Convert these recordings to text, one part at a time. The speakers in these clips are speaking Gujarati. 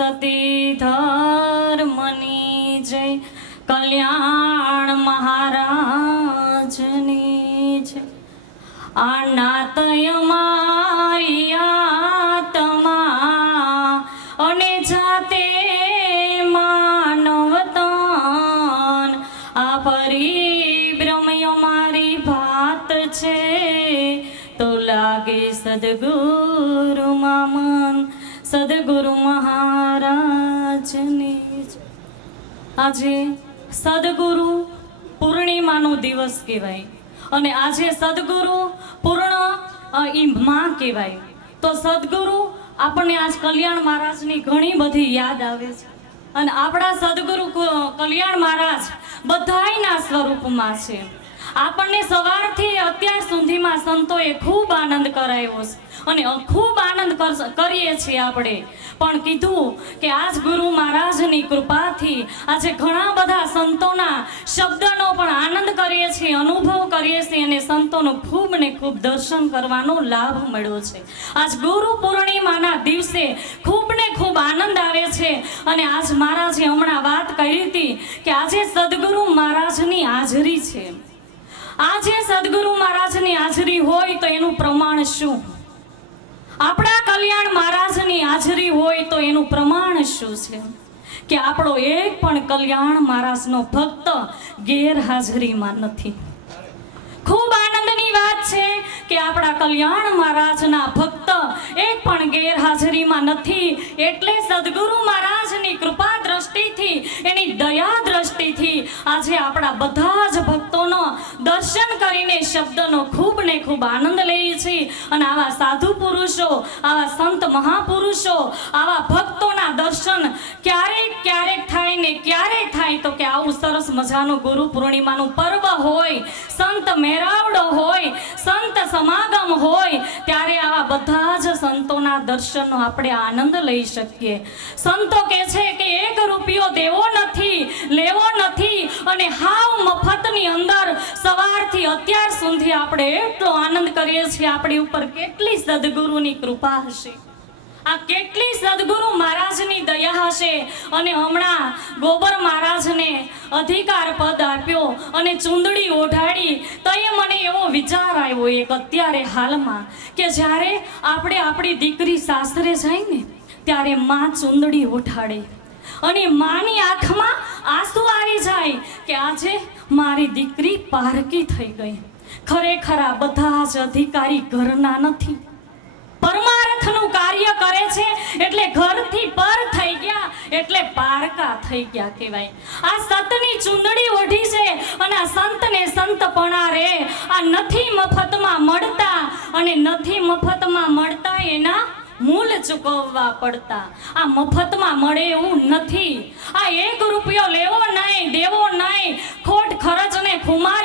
સતી ધર્મની જય. કલ્યાણ આજે સદગુરુ પૂર્ણિમાનો દિવસ કહેવાય. અને આજે સદગુરુ પૂર્ણ ઈ માં કહેવાય. તો સદગુરુ આપણને આજ કલ્યાણ મહારાજની ઘણી બધી યાદ આવે છે. અને આપણા સદગુરુ કલ્યાણ મહારાજ બધાયના સ્વરૂપમાં છે. આપણને સવારથી અત્યાર સુધીમાં સંતોએ ખૂબ આનંદ કરાવ્યો છે. અને ખૂબ આનંદ કર- કરીએ છીએ આપણે. પણ કીધું કે આજ ગુરુ મહારાજની કૃપાથી આજે ઘણા બધા સંતોના શબ્દનો પણ આનંદ કરીએ છીએ, અનુભવ કરીએ છીએ અને સંતોનું ખૂબ ને ખૂબ દર્શન કરવાનો લાભ મળ્યો છે. આજ ગુરુ પૂર્ણિમાના દિવસે ખૂબ ને ખૂબ આનંદ આવે છે અને આજ મહારાજે હમણાં વાત કરી હતી કે આજે સદગુરુ મહારાજની હાજરી છે. આજે સદગુરુ મહારાજની હાજરી હોય તો એનું પ્રમાણ શું? આપણા કલ્યાણ મહારાજની હાજરી હોય તો એનું પ્રમાણ શું છે? કે આપણો એક પણ કલ્યાણ મહારાજનો ભક્ત ગેરહાજરીમાં નથી. ખૂબ આનંદની વાત છે કે આપણા કલ્યાણ મહારાજના ભક્ત એક પણ ગેરહાજરીમાં નથી. એટલે સદગુરુ મહારાજની કૃપા દ્રષ્ટિથી, એની દયા દ્રષ્ટિથી આજે આપણા બધા જ ભક્તોનો દર્શન કરીને શબ્દનો ખૂબ ને ખૂબ આનંદ લઈએ છીએ. અને આવા સાધુ પુરુષો, આવા સંત મહાપુરુષો, આવા ભક્તોના દર્શન ક્યારેક ક્યારેક થાય ને ક્યારેક થાય તો કે આવું સરસ મજાનું ગુરુ પૂર્ણિમાનું પર્વ હોય, સંત મેરાવડો હોય, સંત સમાગમ હોય, ત્યારે આવા બધા જ સંતોના દર્શનનો આપણે આનંદ લઈ શકીએ. સંતો કે છે કે એક રૂપિયો દેવો નથી, લેવો નથી અને હાવ મફતની અંદર સવારથી અત્યાર સુધી આપણે એટલો આનંદ કરીએ છીએ આપણી ઉપર કેટલી સદગુરુની કૃપા હશે. આ કેટલી સદગુરુ મહારાજની દયા હશે અને હમણાં ગોબર મહારાજને અધિકાર પદ આપ્યો અને ચૂંદડી ઓઢાડી તો એ મને એવો વિચાર આવ્યો એક અત્યારે હાલમાં કે જ્યારે આપણે આપણી દીકરી સાસરે જાય ને, ત્યારે માં ચૂંદડી ઓઢાડે. અને માની આંખમાં આંસુ આવી જાય કે આજે મારી દીકરી પારકી થઈ ગઈ. ખરેખર આ બધા જ અધિકારી ઘરના નથી. પરમાર્થનું કાર્ય કરે છે એટલે ઘરથી પર થઈ ગયા એટલે પારકા થઈ ગયા કહેવાય. આ સંતની ચૂંદડી ઓઢી છે અને આ સંતને સંતપણા રે આ નથી મફતમાં મળતા અને નથી મફતમાં મળતા એના મૂલ ચૂકવવા પડતા. આ મફતમાં મળે એવું નથી. આ એક રૂપિયો લેવો નહીં, દેવો નહીં. ખોટ ખર્ચ ને ખુમારી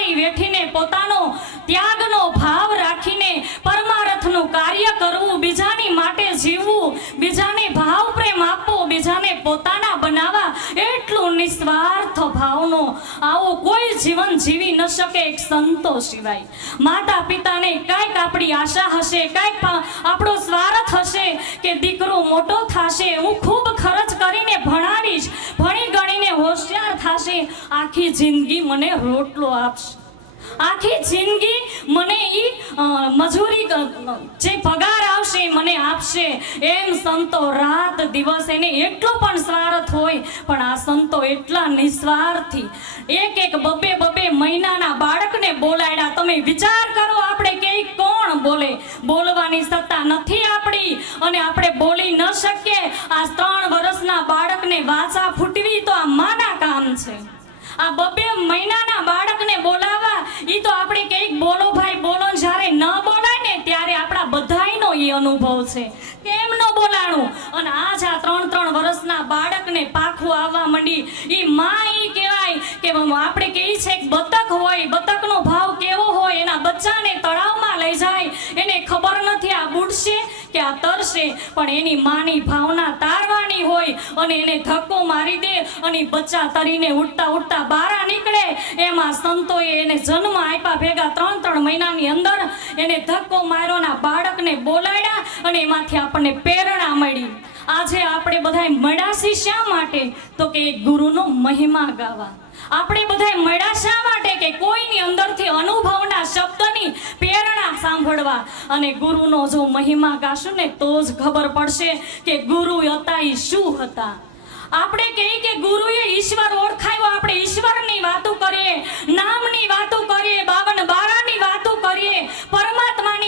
જીવન જીવી ન શકે એક સંતો સિવાય. માતા પિતાને કાંઈક આપણી આશા હશે, કાંઈક આપણો સ્વાર્થ હશે કે દીકરો મોટો થશે. હું ખૂબ ખર્ચ કરીને ભણાવીશ. ભણી ગણીને હોશિયાર થશે. આખી જિંદગી મને રોટલો આપશે. આખી જિંદગી મને ઈ મજૂરી જે પગાર આવશે એ મને આપશે. એમ સંતો રાત દિવસ એને એટલો પણ સ્વાર્થ હોય, પણ આ સંતો એટલા નિસ્વાર્થી. એક એક બબે બબે મહિનાના બાળકને બોલાડ્યા તમે વિચાર કરો આપણે કે કોણ બોલે? બોલવાની સત્તા નથી આપણી, અને આપણે બોલી ન શકીએ. આ ત્રણ વર્ષના બાળકને વાચા ફૂટવી તો આ માના કામ છે. આ બબે મહિનાના બાળકને બોલાવવા એ તો આપણે કંઈક બોલો ભાઈ, બોલો, જ્યારે ન બોલાય ને ત્યારે આપણા બધાયનો એ અનુભવ છે. કેમ અને આજ આ ત્રણ ત્રણ વર્ષના બાળકને પાખું આવવા માંડી. એ માં એ કહેવાય કે આપણે કહે છે કે બતક હોય, બતકનો ભાવ કેવો હોય, એના બચ્ચાને તળાવમાં લઈ જાય. એને ખબર નથી આ બુડશે કે આ તરશે, પણ એની માની ભાવના તારવાની હોય અને એને ધક્કો મારી દે અને બચ્ચા તરીને ઉડતા ઉડતા બારા નીકળે. એમાં સંતોએ એને જન્મ આપ્યા ભેગા ત્રણ ત્રણ મહિનાની અંદર. એને ધક્કો માર્યો બાળકને બોલાડ્યા અને એમાંથી આપણને પ્રેરણા મળી. આજે આપણે બધાય મળ્યા શા માટે? તો કે ગુરુનો મહિમા ગાવા. આપણે બધાય મળ્યા શા માટે કે કોઈની અંદરથી અનુભવના શબ્દની પ્રેરણા સાંભળવા? અને ગુરુનો જો મહિમા ગાશું ને તો જ ખબર પડશે કે ગુરુ હતા એ શું હતા. આપણે કહીએ કે ગુરુએ ઈશ્વર ઓળખાયો, આપણે ઈશ્વરની વાતો કરીએ, નામની વાતો કરીએ, બાવન બારાની વાતો કરીએ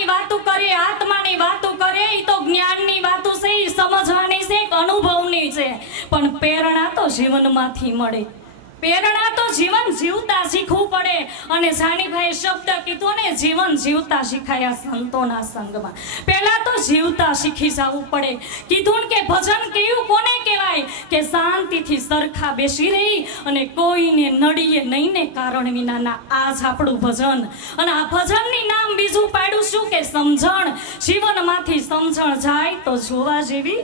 વાતો કરીએ આત્માની વાતો કરે એ તો જ્ઞાનની વાતો છે સમજવાની છે અનુભવની છે. પણ પ્રેરણા તો જીવનમાંથી મળે. પ્રેરણા તો જીવન જીવતા શીખવું પડે. અને જાનીભાઈ શબ્દ કીધો ને, જીવન જીવતા શીખાયા સંતોના સંગમાં. પહેલા તો જીવતા શીખી જવું પડે. કીધું કે ભજન કેવું કોને કહેવાય? કે શાંતિથી સરખા બેસી રહી અને કોઈને નડીએ નહીં ને કારણ વિનાના આ જ આપણું ભજન. અને આ ભજનની નામ બીજું પાડ્યું શું કે સમજણ. જીવનમાંથી સમજણ જાય તો જોવા જેવી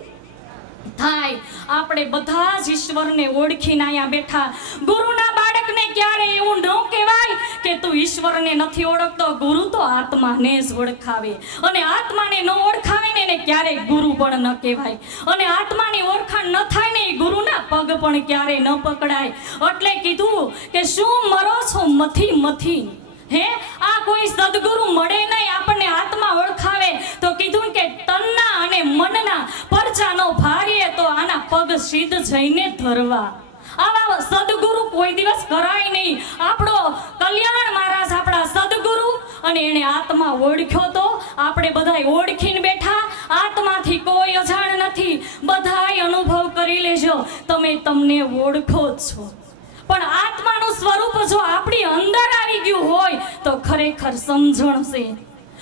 થાય. આપણે બધા જ ઈશ્વરને ઓળખીને અહીંયા બેઠા. ગુરુના બાળકને ક્યારે એવું ન કહેવાય કે તું ઈશ્વરને નથી ઓળખતો. ગુરુ તો આત્માને જ ઓળખાવે. અને આત્માને ન ઓળખાવે ને એને ક્યારેય ગુરુ પણ ન કહેવાય. અને આત્માની ઓળખાણ ન થાય ને એ ગુરુના પગ પણ ક્યારેય ન પકડાય. એટલે કીધું કે શું મરો છો મથી મથી. હે? આ કોઈ સદગુરુ મળે નહીં, આપણને આત્મા ઓળખાવે. તો કીધું કે તનના અને મનના પરચાનો ભારીએ તો આના પગ સીધ જઈને ધરવા. આવા સદગુરુ કોઈ દિવસ કરાય નહીં. આપણો કલ્યાણ મહારાજ આપણા સદગુરુ અને એને આત્મા ઓળખ્યો તો આપણે બધાય ઓળખીને બેઠા. આત્માથી કોઈ અજાણ નથી. બધાય અનુભવ કરી લેજો. તમે તમને ઓળખો છો. પણ આત્માનું સ્વરૂપ જો આપણી અંદર આવી ગયું હોય તો ખરેખર સમજણ છે.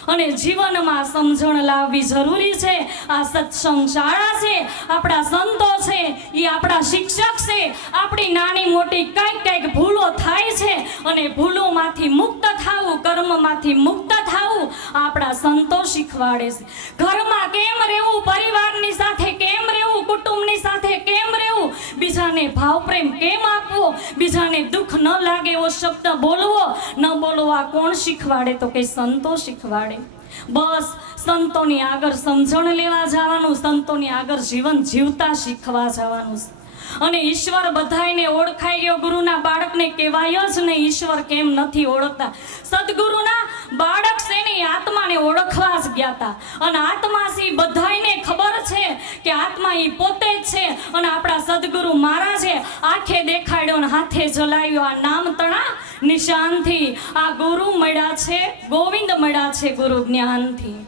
અને જીવનમાં સમજણ લાવવી જરૂરી છે. આ સત્સંગ શાળા છે, આપણા સંતો છે એ આપણા શિક્ષક છે. આપણી નાની મોટી કંઈક કંઈક ભૂલો થાય છે અને ભૂલોમાંથી મુક્ત થવું, કર્મમાંથી મુક્ત થવું આપણા સંતો શીખવાડે છે. ઘરમાં કેમ રહેવું, પરિવારની સાથે કેમ રહેવું, કુટુંબની સાથે કેમ રહેવું? બીજાને ભાવ પ્રેમ કેમ આપવો? બીજાને દુઃખ ન લાગે એવો શબ્દ બોલવો? ન બોલવો કોણ શીખવાડે? તો કે સંતો શીખવાડે. બસ સંતોની આગળ સમજણ લેવા જવાનું સંતોની આગળ જીવન જીવતા શીખવા જવાનું. અને ઈશ્વર બધાયને ઓળખાઈ ગયો. ગુરુના બાળકને કહેવાય જ નહીં, ઈશ્વર કેમ નથી ઓળખતા? સદગુરુના બાળક છે આત્માને ઓળખવા જ ગયા હતા અને આત્મા છે બધાયને ખબર છે કે આત્મા એ પોતે જ છે? અને આપણા સદગુરુ મહારાજે આંખે દેખાડ્યો અને હાથે જલાવ્યો. આ નામ તણા નિશાનથી આ ગુરુ મળ્યા છે, ગોવિંદ મળ્યા છે ગુરુ જ્ઞાનથી.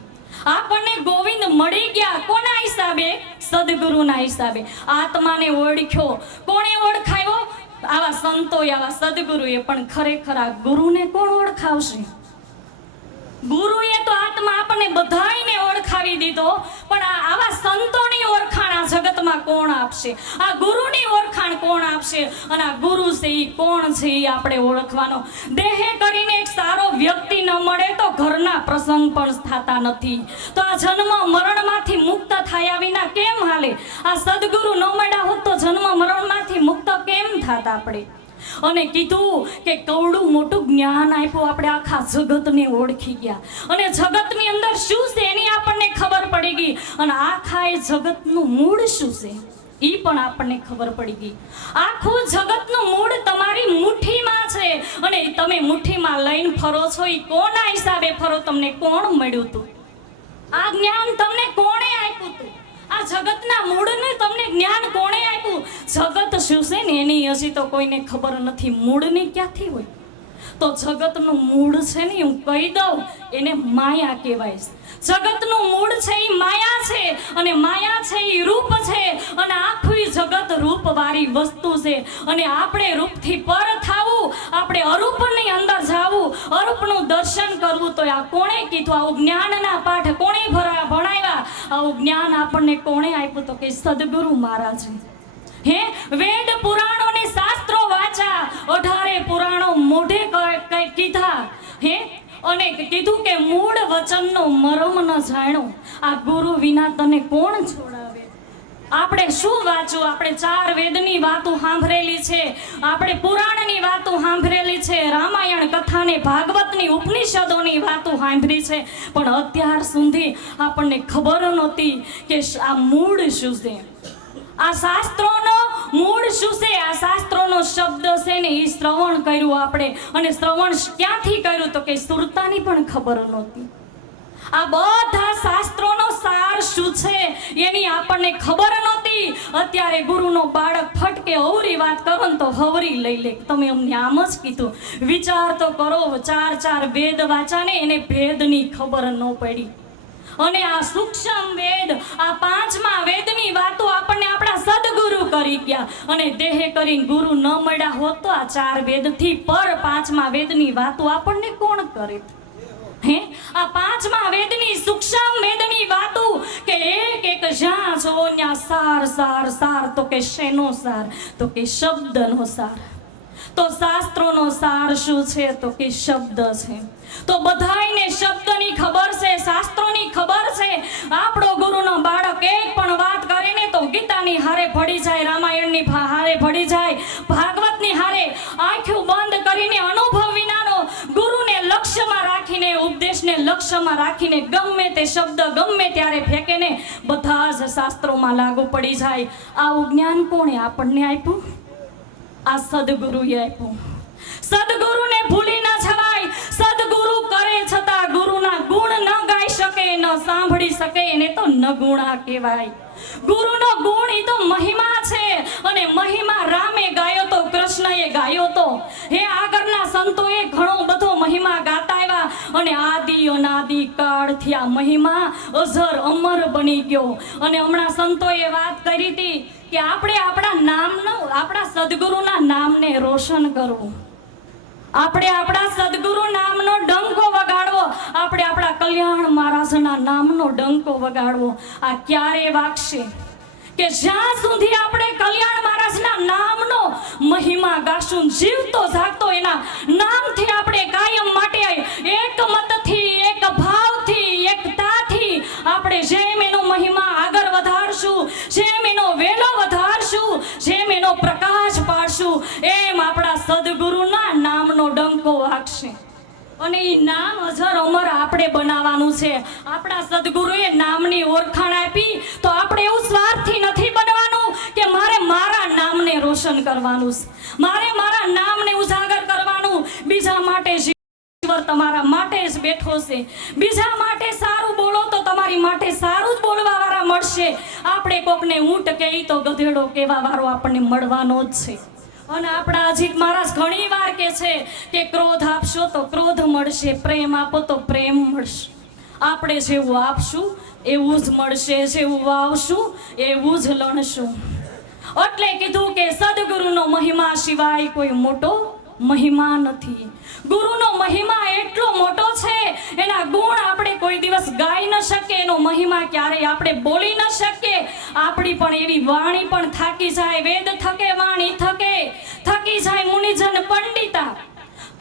આપણને ગોવિંદ મળી ગયા. કોના હિસાબે? સદગુરુના હિસાબે. આત્માને ઓળખ્યો. કોણે ઓળખાયો? આવા સંતોએ, આવા સદગુરુએ પણ ખરેખર આ ગુરુને કોણ ઓળખાવશે? ગુરુએ તો આત્મા આપણને બધાને ઓળખાવી દીધો. પણ આ આવા સંતોની ઓળખાણ આ જગતમાં કોણ આપશે? આ ગુરુની ઓળખાણ કોણ આપશે? અને આ ગુરુ છે એ કોણ છે એ આપણે ઓળખવાનો? દેહે કરીને એક સારો વ્યક્તિ ન મળે તો ઘરના પ્રસંગ પણ થતા નથી. તો આ જન્મ મરણમાંથી મુક્ત થયા વિના કેમ હાલે? આ સદગુરુ ન મળ્યા હોત તો જન્મ મરણમાંથી મુક્ત કેમ થાત આપણે? અને કીધું કે કવડું મોટું જ્ઞાન આપ્યું આપણે આખા જગતને ઓળખી ગયા. અને જગતની અંદર શું છે એની આપણને ખબર પડી ગઈ. અને આખા એ જગતનું મૂળ શું છે? એ પણ આપણને ખબર પડી ગઈ. આખું જગતનું મૂળ તમારી મુઠ્ઠીમાં છે. અને તમે મુઠ્ઠીમાં લઈને ફરો છો એ કોના હિસાબે ફરો તમને કોણ મળ્યું હતું આ જ્ઞાન તમને કોણે આપ્યું હતું આ જગતના મૂળને તમને જ્ઞાન કોણે આપ્યું? જગત શું છે ને, એની હજી તો કોઈને ખબર નથી. મૂળને ક્યાંથી હોય? તો જગતનું મૂળ છે ને, હું કહી દઉં, એને માયા કહેવાય છે. જગતનું મૂળ છે એ માયા છે અને માયા છે એ રૂપ છે અને આખું જગત રૂપવાળી વસ્તુ છે. અને આપણે રૂપથી પર થાવું, આપણે અરૂપની અંદર જાવું, અરૂપનું દર્શન કરવું તો આ કોણે કીધું? આવું જ્ઞાનના પાઠ કોણે ભરા, ભણાવ્યા? આવું જ્ઞાન આપણને કોણે આપ્યું? તો કે સદગુરુ મહારાજે. હે? વેદ પુરાણો ને શાસ્ત્રો વાંચા અઢારે પુરાણો મોઢે કીધા. હે? અને કીધું કે મૂળ વચનનો મરમ ન જાણો. આ ગુરુ વિના તને કોણ છોડાવે? આપણે શું વાંચવું આપણે ચાર વેદની વાતો સાંભળેલી છે. આપણે પુરાણની વાતો સાંભળેલી છે. રામાયણ કથાને ભાગવતની ઉપનિષદોની વાતો સાંભળી છે. પણ અત્યાર સુધી આપણને ખબર નહોતી કે આ મૂળ શું છે? આ શાસ્ત્રોનો મૂળ શું છે? આ શાસ્ત્રોનો શબ્દ છે ને એ શ્રવણ કર્યું આપણે. અને શ્રવણ ક્યાંથી કર્યું? તો કે સુરતાની પણ ખબર નહોતી. આ બધા શાસ્ત્રોનો સાર શું છે? એની આપણને ખબર નહોતી. અત્યારે ગુરુનો બાળક ફટકે હવરી વાત કરો ને તો હવરી લઈ લે. તમે અમને આમ જ કીધું. વિચાર તો કરો, ચાર ચાર વેદ વાંચાને એને ભેદની ખબર ન પડી. અને આ સૂક્ષ્મ વેદ, આ પાંચમા વેદની વાતો આપણને આપણા સદગુરુ કરી ગયા. અને દેહે કરીને ગુરુ ન મળ્યા હોત તો આ ચાર વેદથી પર પાંચમા વેદની વાતો આપણને કોણ કરે? હે? આ પાંચમા વેદની સૂક્ષ્મ વેદની વાતો કે એક એક જ્યાં છો ત્યાં સાર સાર સાર, તો કે શેનો સાર? તો કે શબ્દનો સાર. તો શાસ્ત્રોનો સાર શું છે? તો કે શબ્દ છે. તો બધાયને આપણો ગુરુનો બાળક એક પણ વાત કરે તો ગીતાની હારે ભળી જાય, રામાયણની હારે ભળી જાય, ભાગવતની હારે આંખ્યું બંધ કરીને અનુભવ વિનાનો ગુરુને લક્ષ્યમાં રાખીને, ઉપદેશને લક્ષ્યમાં રાખીને ગમે તે શબ્દ ગમે ત્યારે ફેંકે ને બધા જ શાસ્ત્રોમાં લાગુ પડી જાય. આવું જ્ઞાન કોણે આપણને આપ્યું? આ સદગુરુએ આપ્યું. સદગુરુને ભૂલી ના જવાય. સદગુરુ કરે છતાં ગુરુના ગુણ ન ગાઈ શકે, ન સાંભળી શકે, એને તો નગુણા ગુણા કહેવાય. ગુરુનો ગુણ એ તો મહિમા છે અને મહિમા રામે ગાયો તો, કૃષ્ણએ ગાયો તો. હે આગળના સંતોએ ઘણો બધો મહિમા ગાતા આવ્યા અને આદિ અનાદિ કાળથી આ મહિમા અઝર અમર બની ગયો. અને હમણાં સંતોએ વાત કરી હતી કે આપણે આપણા નામનો, આપણા સદગુરુના નામને રોશન કરવું આપણે આપણા સદગુરુ નામનો ડંકો વગાડવો. આપણે આપણા કલ્યાણ મહારાજના નામનો ડંકો વગાડવો. આ ક્યારે વાગશે? કે જ્યાં સુધી આપણે કલ્યાણ મહારાજના નામનો મહિમા ગાશું, જીવતો જાગતો એના નામથી આપણે કાયમ માટે એક મતથી, એક ભાવથી, એકતાથી આપણે જેમ એનો મહિમા આગળ વધારશું, જેમ એનો વેલો ડંકો વાગશે અને એ નામ અજર અમર આપણે બનાવવાનું છે. આપણા સદગુરુએ નામની ઓળખાણ આપી તો આપણે એવું સ્વાર્થી નથી બનવાનું કે મારે મારા નામને રોશન કરવાનું છે. મારે મારા નામને ઉજાગર કરવાનું. બીજા માટે ઈશ્વર તમારા માટે જ બેઠો છે. બીજા માટે સારું બોલો તો તમારી માટે સારું જ બોલવા વાળા મળશે. આપણે કોકને ઊંટ કહી તો ગધેડો કેવા વાળો આપણને મળવાનો જ છે. અને આપણા અજીત મહારાજ ઘણી વાર કે છે કે ક્રોધ આપશો તો ક્રોધ મળશે, પ્રેમ આપો તો પ્રેમ મળશે. આપણે જેવું આપશું, એવું જ મળશે, જેવું વાવશું, એવું જ લણશું. એટલે કીધું કે સદગુરુનો મહિમા સિવાય કોઈ મોટો મહિમા નથી. ગુરુનો મહિમા એટલો મોટો છે, એના ગુણ આપણે કોઈ દિવસ ગાઈ ન શકીએ, એનો મહિમા ક્યારેય આપણે બોલી ન શકીએ. આપણી પણ એવી વાણી પણ થાકી જાય, વેદ થકે, વાણી થકે, થકી જાય મુનિજન પંડિતા.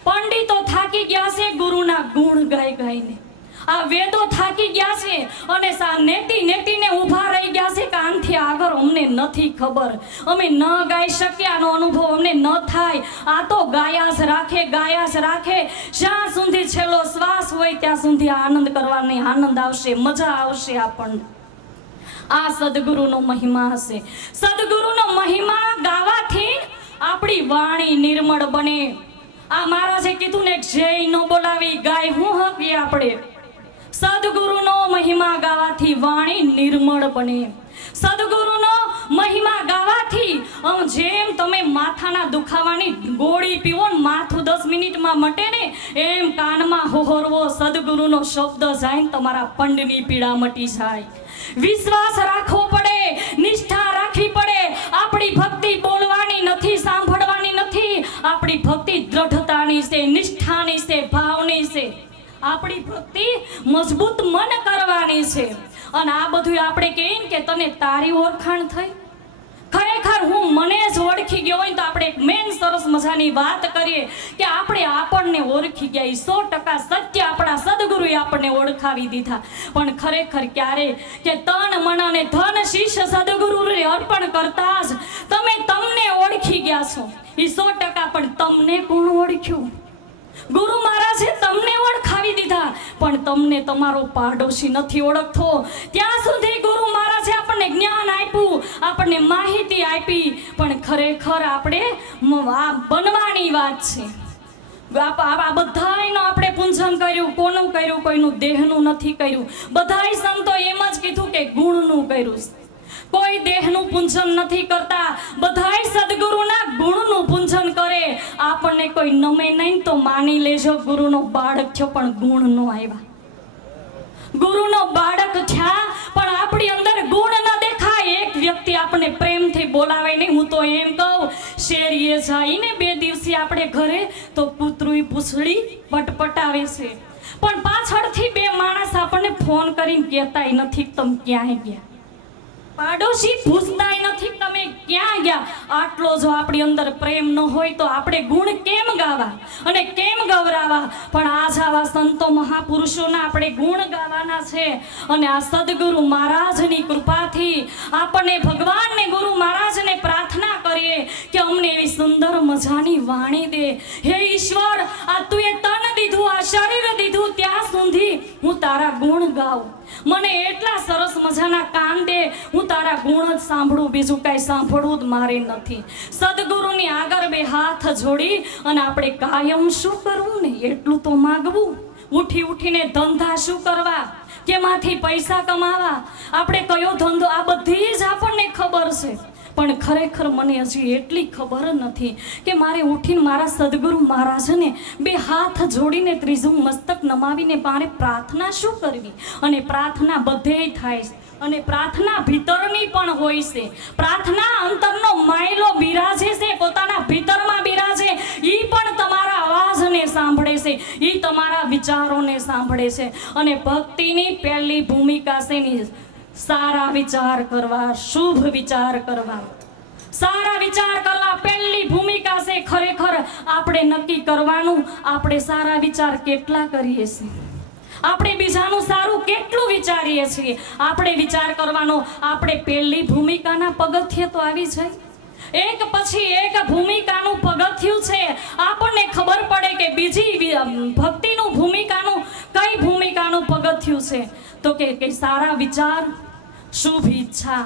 પંડિતો થાકી ગયા છે ગુરુના ગુણ ગાઈ ગાઈને. આ વેદો થાકી ગયા છે અને સા નેતી નેતીને ઊભા રહી ગયા છે કે આનથી આગળ અમને નથી ખબર. અમે ન ગાઈ શક્યાનો અનુભવ અમને ન થાય. આ તો ગાયાસ રાખે ગાયાસ રાખે. જ્યાં સુધી છેલ્લો શ્વાસ હોય ત્યાં સુધી આનંદ કરવાની આનંદ આવશે, મજા આવશે આપણને. આ સદગુરુનો મહિમા હશે. સદગુરુનો મહિમા ગાવાથી આપણી વાણી નિર્મળ બને. આ મહારાજે કીધું ને, જય ન બોલાવી, ગાય હું હકીએ આપણે. સદગુરુનો મહિમા ગાવાથી વાણી નિર્મળ બને. સદગુરુનો મહિમા ગાવાથી જેમ તમે માથાના દુખાવાની ગોળી પીવો માથું દસ મિનિટમાં મટે ને, એમ કાનમાં હોહરવો સદગુરુનો શબ્દ જાય તમારા પંડની પીડા મટી જાય. વિશ્વાસ રાખવો પડે, નિષ્ઠા આપણી ભક્તિ મજબૂત મન કરવાની છે. અને આ બધું આપણે કહીએ કે તને તારી ઓળખાણ થઈ. ખરેખર હું મને જ ઓળખી ગયો હોય તો આપણે એક મેન સરસ મજાની વાત કરીએ કે આપણે આપણને ઓળખી ગયા. એ સો ટકા સત્ય આપણા સદગુરુએ આપણને ઓળખાવી દીધા. પણ ખરેખર ક્યારે કે તન, મન અને ધન શિષ્ય સદગુરુને અર્પણ કરતા જ તમે તમને ઓળખી ગયા છો. એ સો ટકા પણ તમને કોણ ઓળખ્યું? ગુરુ મહારાજે તમને ઓળખાવી દીધા, પણ તમને તમારો પાડોશી નથી ઓળખતો. ત્યાં સુધી ગુરુ મહારાજે આપણને જ્ઞાન આપ્યું, આપણને માહિતી આપી, પણ ખરેખર આપણે બનવાની વાત છે. આ બધાયનો આપણે પૂંજન કર્યું, કોનું કર્યું, કોઈનું દેહનું નથી કર્યું. બધાય સંતો એમ જ કીધું કે ગુણનું કર્યું. કોઈ દેહનું પૂંજન નથી કરતા. બધાય સદગુરુના ગુણનું પૂંજન કરે. આપણને કોઈ નમે નહીં તો માની લેજો ગુરુનો બાળક છો પણ ગુણ નો આવ્યા. ગુરુનો બાળક થયા પણ આપણી અંદર ગુણ ન દેખાય. એક વ્યક્તિ આપણને પ્રેમથી બોલાવે નહીં. હું તો એમ કહું, શેરીએ જઈને બે દિવસે આપણે ઘરે તો કૂતરું પૂછડી પટપટાવે છે. પણ પાછળથી બે માણસ આપણને ફોન કરીને કહેતાય નથી તમે ક્યાંય ગયા. પાડોશી પૂછતાય નથી, તમે ક્યાં ગયા? આટલો જો આપણી અંદર પ્રેમ ન હોય તો આપણે ગુણ કેમ ગાવા અને કેમ ગૌરાવા? પણ આજ આવા સંતો મહાપુરુષોના આપણે ગુણ ગાવાના છે અને આ સદગુરુ મહારાજની કૃપાથી આપણને ભગવાનને ગુરુ મહારાજને પ્રાર્થના કરીએ કે અમને એવી સુંદર મજાની વાણી દે. હે ઈશ્વર, આ તું એ તન દીધું, આ શરીર દીધું, ત્યાં સુધી હું તારા ગુણ ગાઉં. મને એટલા સરસ મજાના કાન દે હું તારા ગુણ જ સાંભળું, બીજું કાંઈ સાંભળવું જ મારે નથી. સદગુરુની આગળ બે હાથ જોડી અને આપણે કાયમ શું કરવું ને એટલું તો માગવું? ઉઠી ઉઠીને ધંધા શું કરવા? કેમાંથી પૈસા કમાવા? આપણે કયો ધંધો? આ બધી જ આપણને ખબર છે. પણ ખરેખર મને હજી એટલી ખબર નથી કે મારે ઉઠીને મારા સદગુરુ મહારાજને બે હાથ જોડીને ત્રીજું મસ્તક નમાવીને મારે પ્રાર્થના શું કરવી? અને પ્રાર્થના બધેય થાય છે. અને પ્રાર્થના ભીતરની પણ હોય છે. પ્રાર્થના અંતરનો માયલો બિરાજે છે, પોતાના ભીતરમાં બિરાજે. એ પણ તમારા અવાજને સાંભળે છે. એ તમારા વિચારોને સાંભળે છે. અને ભક્તિની પહેલી ભૂમિકા છે? સારા વિચાર કરવા, શુભ વિચાર કરવા. સારા વિચાર કરવા પહેલી ભૂમિકા છે ખરેખર આપણે નક્કી કરવાનું. આપણે સારા વિચાર કેટલા કરીએ છીએ? આપણે બીજાનું સારું કેટલું વિચારીએ છીએ? આપણે વિચાર કરવાનો, આપણે પહેલી ભૂમિકાના પગથિયે તો આવી જાય. એક પછી એક ભૂમિકાનું પગથિયું છે. આપણને ખબર પડે કે બીજી ભક્તિનું ભૂમિકાનું કઈ ભૂમિકાનું પગથિયું છે? તો કે સારા વિચાર શુભ ઈચ્છા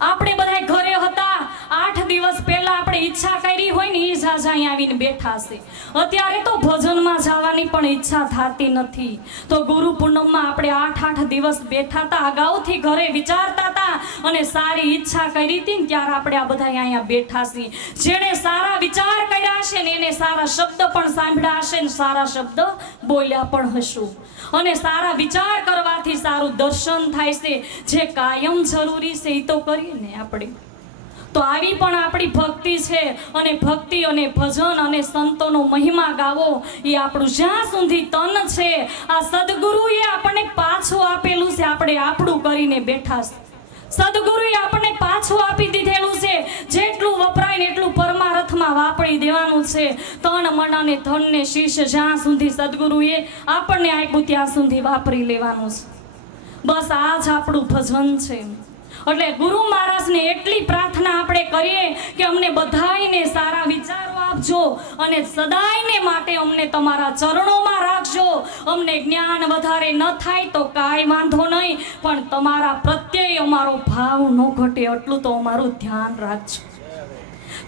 આપણે બધા ઘરે હતા. આઠ દિવસ પહેલા આપણે ઈચ્છા કરી હોય ને એ આજે અહીં આવીને બેઠા છે. અત્યારે તો ભજનમાં જવાની પણ ઈચ્છા થતી નથી. તો ગુરુ પૂનમમાં આપણે આઠ આઠ દિવસ બેઠા હતા, અગાઉથી ઘરે વિચારતા હતા અને સારી ઈચ્છા કરી હતી ને ત્યારે આપણે આ બધા અહીંયા બેઠા છીએ. જેણે સારા વિચાર કર્યા હશે ને એને સારા શબ્દ પણ સાંભળ્યા હશે ને સારા શબ્દ બોલ્યા પણ હશું. અને સારા વિચાર કરવાથી સારું દર્શન થાય છે. જે કાયમ જરૂરી છે એ તો કરીએ ને આપણે. તો આવી પણ આપણી ભક્તિ છે અને ભક્તિ અને ભજન અને સંતોનો મહિમા ગાવો એ આપણું જ્યાં સુધી તન છે, આ સદગુરુએ આપણને પાછું આપેલું છે, આપણે આપણું કરીને બેઠા સદગુરુએ આપણને પાછું આપી દીધેલું છે, જેટલું વપરાય ને એટલું પરમાર્થમાં વાપરી દેવાનું છે. તન, મન અને ધનને શીશ જ્યાં સુધી સદગુરુએ આપણને આપ્યું, ત્યાં સુધી વાપરી લેવાનું છે. બસ આ જ આપણું ભજન છે. એટલે ગુરુ મહારાજને એટલી પ્રાર્થના આપણે કરીએ કે અમને બધાયને સારા વિચારો આપજો અને સદાયને માટે અમને તમારા ચરણોમાં રાખજો. અમને જ્ઞાન વધારે ન થાય તો કાંઈ વાંધો નહીં, પણ તમારા પ્રત્યે અમારો ભાવ ન ઘટે એટલું તો અમારું ધ્યાન રાખજો.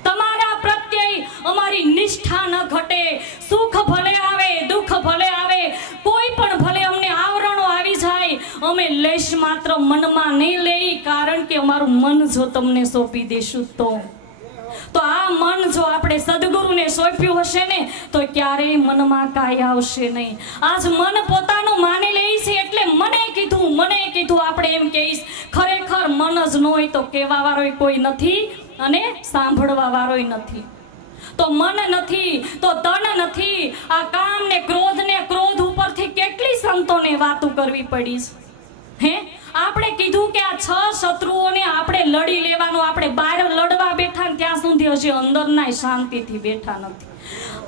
તમારા પ્રત્યે અમારી નિષ્ઠા ન ઘટે. સુખ ભલે આવે, દુઃખ ભલે આવે, કોઈ પણ ભલે અમે લેશ માત્ર મનમાં નહીં લઈ, કારણ કે અમારું મન જો તમને સોંપી દેશું તો. તો આ મન જો આપણે સદગુરુને સોંપ્યું હશે ને, તો ક્યારેય મનમાં કાંઈ આવશે નહીં. આજ મન પોતાનું માની લે છે એટલે મને કીધું મને કીધું, આપણે એમ કહીશ, ખરેખર મન જ ન હોય તો કહેવા વાળોય કોઈ નથી અને સાંભળવા વાળોય નથી. તો મન નથી, તો તન નથી, આ કામ ને ક્રોધ ને ક્રોધ ઉપરથી કેટલી સંતોને વાતો કરવી પડી છે? હે? આપણે કીધું કે આ છ શત્રુઓને આપણે લડી લેવાનું, આપણે બહાર લડવા બેઠા ત્યાં સુધી હજી અંદરના શાંતિથી બેઠા નથી.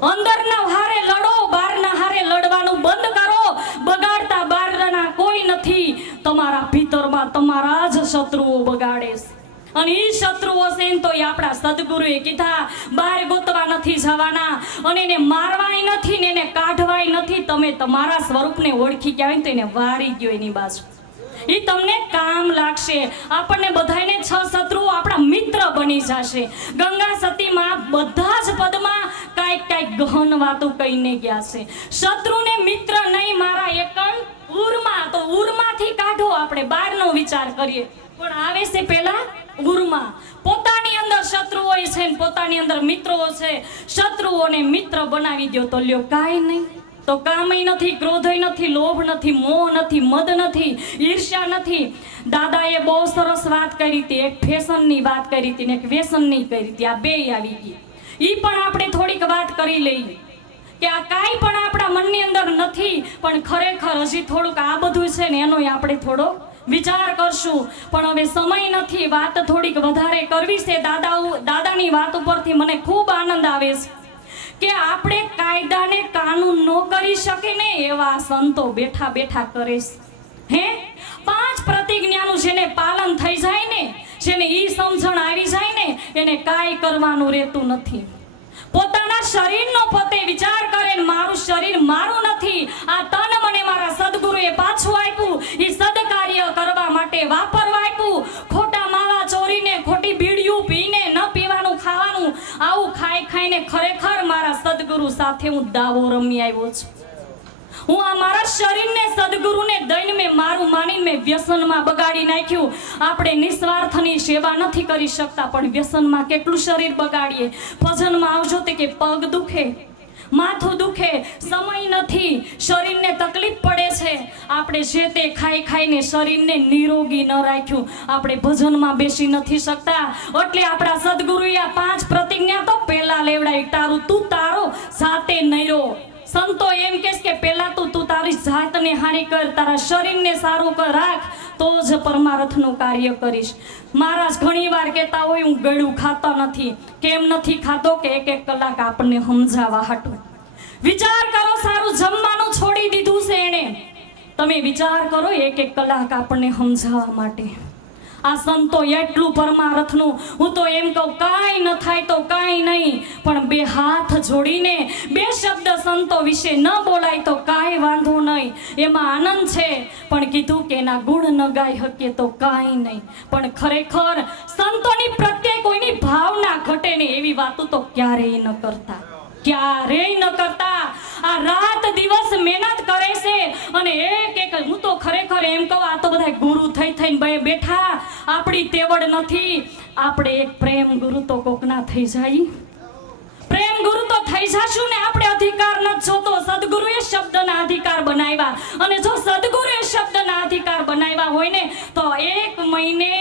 અંદરના હારે લડો, બહારના હારે લડવાનું બંધ કરો. બગાડતા બહારના કોઈ નથી. તમારા ભીતરમાં તમારા જ શત્રુઓ બગાડે છે. અને એ શત્રુઓ છે ને તો એ આપણા સદગુરુએ કીધા, બહાર ગોતવા નથી જવાના. અને એને મારવાય નથી ને એને કાઢવાય નથી. તમે તમારા સ્વરૂપને ઓળખી ગયા હોય તો એને વારી ગયો એની બાજુ. એ તમને કામ લાગશે. આપણને બધાને છ શત્રુઓ આપણા મિત્ર બની જશે. ગંગા સતીમાં બધા જ પદમાં કાંઈક કાંઈક ગહન વાતો કહીને ગયા છે. શત્રુને મિત્ર નહીં, મારા એકમ ઉર્મા તો ઉર્માથી કાઢો આપણે, બહારનો વિચાર કરીએ. પણ આવે છે પહેલા ઉર્મા પોતાની અંદર શત્રુઓ છે પોતાની અંદર મિત્રો છે. શત્રુઓને મિત્ર બનાવી દો તો લ્યો કાંઈ નહીં. તો કામય નથી, ક્રોધય નથી, લોભ નથી, મોહ નથી, મદ નથી, ઈર્ષ્યા નથી. દાદાએ બહુ સરસ વાત કરી હતી, એક ફેશનની વાત કરી હતી ને એક વ્યસનની કરી હતી, આ બે આવી ગઈ. એ પણ આપણે થોડીક વાત કરી લઈએ. કે આ કાંઈ પણ આપણા મનની અંદર નથી, પણ ખરેખર હજી થોડુંક આ બધું છે ને એનોય આપણે થોડો વિચાર કરશું. પણ હવે સમય નથી, વાત થોડીક વધારે કરવી છે. દાદાઓ, દાદાની વાત ઉપરથી મને ખૂબ આનંદ આવે છે. કે આપણે કાયદાને કાનૂન ન કરી શકે ને એવા સંતો બેઠા બેઠા કરે હે? પાંચ પ્રતિજ્ઞાનું જેને પાલન થઈ જાય ને, જેને ઈ સમજણ આવી જાય ને, એને કાંઈ કરવાનું રહેતું નથી. પોતાના શરીરનો પોતે વિચાર કરે મારું શરીર મારું નથી. આ તન મને મારા સદગુરુએ પાછું આપ્યું. એ સદકાર્ય કરવા માટે વાપરવા આપ્યું. ખોટા માવા ચોરીને, ખોટી બીડીયું પીને ન પીવાનું ખાવાનું. આવું ખાઈ ખાઈને ખરેખર સદગુરુ સાથે હું દાવો રમી આવ્યો છું. હું આ મારા શરીરને સદગુરુને દઈને મેં મારું માનીને મેં વ્યસનમાં બગાડી નાખ્યું. આપણે નિસ્વાર્થની સેવા નથી કરી શકતા, પણ વ્યસનમાં કેટલું શરીર બગાડીએ? ભજનમાં આવજો તે કે પગ દુખે, માથું દુખે, સમય નથી, શરીરને તકલીફ પડે છે. આપણે જે તે ખાઈ ખાઈને શરીરને નિરોગી ન રાખ્યું. આપણે ભજનમાં બેસી નથી શકતા. એટલે આપણા સદગુરુએ આ પાંચ લેવડાવી તારું તું તારો સાથે નહીં સંતો એમ કહેશ કે પહેલા તો તું તારી જાતને હારી કર, તારા શરીરને સારું કર, રાખ. તો જ પરમારથનું કાર્ય કરીશ. મહારાજ ઘણીવાર કહેતા હોય, હું ગળું ખાતા નથી. કેમ નથી ખાતો? કે એક એક કલાક આપણને સમજાવા હાટું. વિચાર કરો, સારું જમવાનું છોડી દીધું છે એણે. તમે વિચાર કરો, એક એક કલાક આપણને સમજાવવા માટે. આ સંતો એટલું પરમારથનું. હું તો એમ કહું, કાંઈ ન થાય તો કાંઈ નહીં. પણ બે હાથ જોડીને, બે શબ્દ સંતો વિશે ન બોલાય તો કાંઈ વાંધો નહીં. એમાં આનંદ છે, પણ કીધું કે એના ગુણ ન ગાઈ શકીએ તો કાંઈ નહીં. પણ ખરેખર સંતોની પ્રત્યે કોઈની ભાવના ઘટે ને એવી વાતો તો ક્યારેય ન કરતા. ક્યારેય ન કરતા. આ રાત દિવસ મહેનત કરે છે અને એક એક, હું તો ખરેખર એમ કહું, આ તો બધા ગુરુ થઈ થઈને બેઠા. આપણી તેવડ નથી. આપણે એક પ્રેમ ગુરુ તો કોકના થઈ જાય. પ્રેમ ગુરુ તો થઈ જશું ને આપણે અધિકાર નથી જોતો. સદગુરુએ શબ્દના અધિકાર બનાવ્યા. અને જો સદગુરુએ શબ્દના અધિકાર બનાવ્યા હોય ને, તો એક મહિને,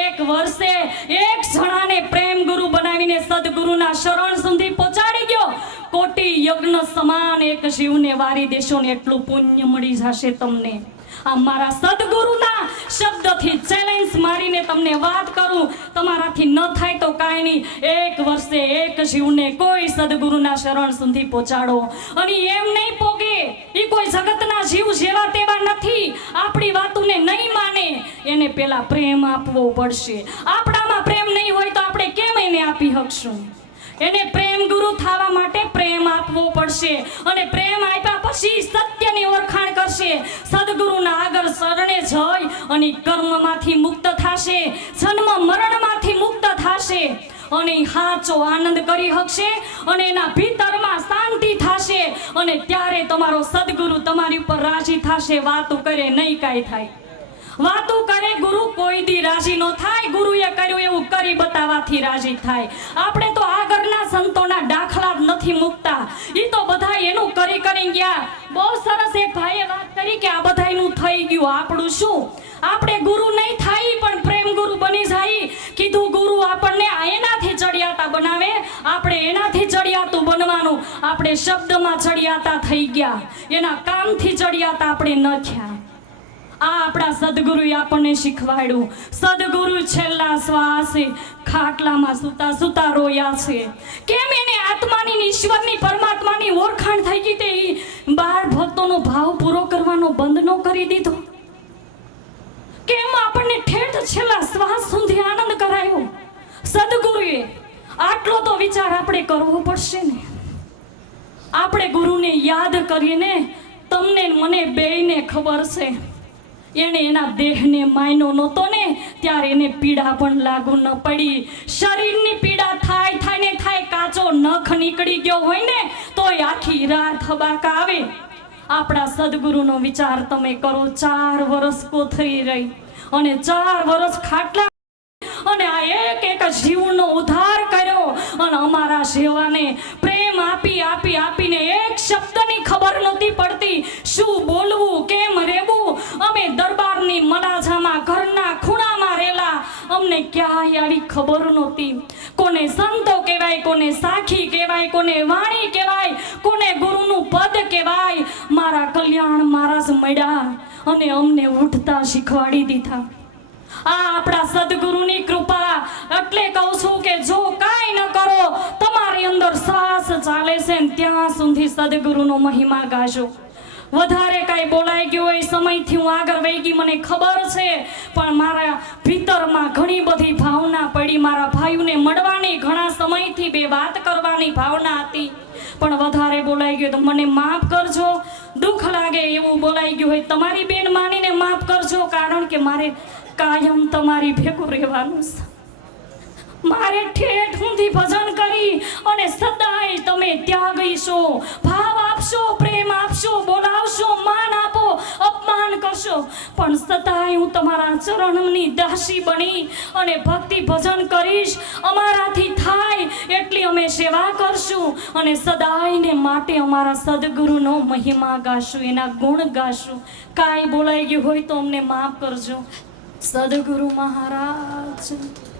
એક વર્ષે, એક જણાને પ્રેમ ગુરુ બનાવીને સદગુરુના શરણ સુધી પહોંચાડી ગયો કોટી યજ્ઞ સમાન એક જીવને વારી દેશો ને એટલું પુણ્ય મળી જશે તમને. આ મારા સદગુરુના શબ્દથી ચેલેન્જ મારીને તમને વાત કરું. તમારાથી ન થાય તો કાંઈ નહીં. એક વર્ષે એક જીવને કોઈ સદગુરુના શરણ સુધી પહોંચાડો. અને એમ નહીં પોગે, એ કોઈ જગતના જીવ જેવા તેવા નથી. આપણી વાતોને નહીં માને. એને પહેલાં પ્રેમ આપવો પડશે. આપણામાં પ્રેમ નહીં હોય તો આપણે કેમ એને આપી શકશું? એને પ્રેમ ગુરુ થવા માટે પ્રેમ આપવો પડશે. અને પ્રેમ આપ્યા પછી સત્યની ઓળખાણ કરશે. સદગુરુના આગળ શરણે જઈ અને કર્મમાંથી મુક્ત થશે. જન્મ મરણમાંથી મુક્ત થશે. અને હાચો આનંદ કરી શકશે અને એના ભીતરમાં શાંતિ થશે. અને ત્યારે તમારો સદગુરુ તમારી ઉપર રાજી થશે. વાતો કરે, નહીં કાંઈ થાય. વાતો કરે ગુરુ, કોઈ દી રાજી નો થાય. ગુરુએ કર્યું એવું કરી બતાવવાથી રાજી થાય. આપણે તો આગળના સંતોના દાખલા નથી મૂકતા. એ તો બધા એનું કરી કરી ગયા. બહુ સરસ એક ભાઈએ વાત કરી કે આ બધાયનું થઈ ગયું. આપણું શું? આપણે ગુરુ નહીં થાય પણ પ્રેમ ગુરુ બની જાય. કીધું ગુરુ આપણને એનાથી ચડિયાતા બનાવે. આપણે એનાથી ચડિયાતું બનવાનું. આપણે શબ્દમાં ચડિયાતા થઈ ગયા. એના કામથી ચડિયાતા આપણે ન થયા. આ આપણા સદગુરુએ આપણને શીખવાડ્યું. સદગુરુ છેલ્લા શ્વાસે ખાટલામાં સુતા સુતા રોયા છે. કેમ એને આત્માની ઈશ્વરની પરમાત્માની ઓળખાણ થઈ ગઈ તે બાળ ભક્તોનો ભાવ પૂરો કરવાનો બંધ ન કરી દીધો? કેમ આપણને ઠેઠ છેલ્લા શ્વાસ સુધી આનંદ કરાયો? સદગુરુએ આટલો તો વિચાર આપણે કરવો પડશે ને? આપણે ગુરુને યાદ કરીને તમને મને બેયને ખબર છે. એણે એના દેહને માયનો નહોતો ને, ત્યારે એને પીડા પણ લાગુ ન પડી. શરીરની પીડા થાય થાય ને થાય કાચો નખ નીકળી ગયો હોય ને તો આખી રાત હબાકા આવે. આપણા સદગુરુનો વિચાર તમે કરો, ચાર વર્ષ કોથરી રહી. અને ચાર વર્ષ ખાટલા અને આ એક એક જીવનો ઉદ્ધાર કર્યો. અને અમારા સેવાને પ્રેમ આપી આપી, આપીને એક શબ્દની ખબર નહોતી પડતી. શું બોલવું, કેમ રહેવું? દરબારની મડાજામાં ઘરના ખૂણામાં રહેલા. અમને ક્યાંય આવી ખબર નહોતી. કોને સંતો કહેવાય, કોને સાખી કહેવાય, કોને વાણી કહેવાય, કોને ગુરુનું પદ કહેવાય. મારા કલ્યાણ મહારાજ મળ્યા અને અમને ઉઠતા શીખવાડી દીધા. આ આપણા સદગુરુની કૃપા. એટલે કહું છું કે જો કાંઈ ન કરો, તમારી અંદર સાસ ચાલે છે ત્યાં સુધી સદગુરુનો મહિમા ગાજો. વધારે કાંઈ બોલાઈ ગયું હોય સમયથી હું આગળ વહી ગઈ મને ખબર છે, પણ મારા ભીતરમાં ઘણી બધી ભાવના પડી. મારા ભાઈઓને મળવાની ઘણા સમયથી બે વાત કરવાની ભાવના હતી. પણ વધારે બોલાઈ ગયું તો મને માફ કરજો. દુઃખ લાગે એવું બોલાઈ ગયું હોય. તમારી બેન માનીને માફ કરજો, કારણ કે મારે કાયમ તમારી ભેગું રહેવાનું છે. મારે ઠેઠ ઊંધી ભજન કરી અને સદાય તમે ત્યાં ગઈશો ભાવ આપશો, પ્રેમ આપશો, બોલાવશો, માન આપો, અપમાન કરશો. પણ સતાય હું તમારા ચરણની દાસી બની અને ભક્તિ ભજન કરીશ. અમારાથી થાય એટલી અમે સેવા કરશું અને સદાયને માટે અમારા સદગુરુનો મહિમા ગાશું, એના ગુણ ગાશું. કાંઈ બોલાઈ ગયું હોય તો અમને માફ કરજો. સદગુરુ મહારાજ.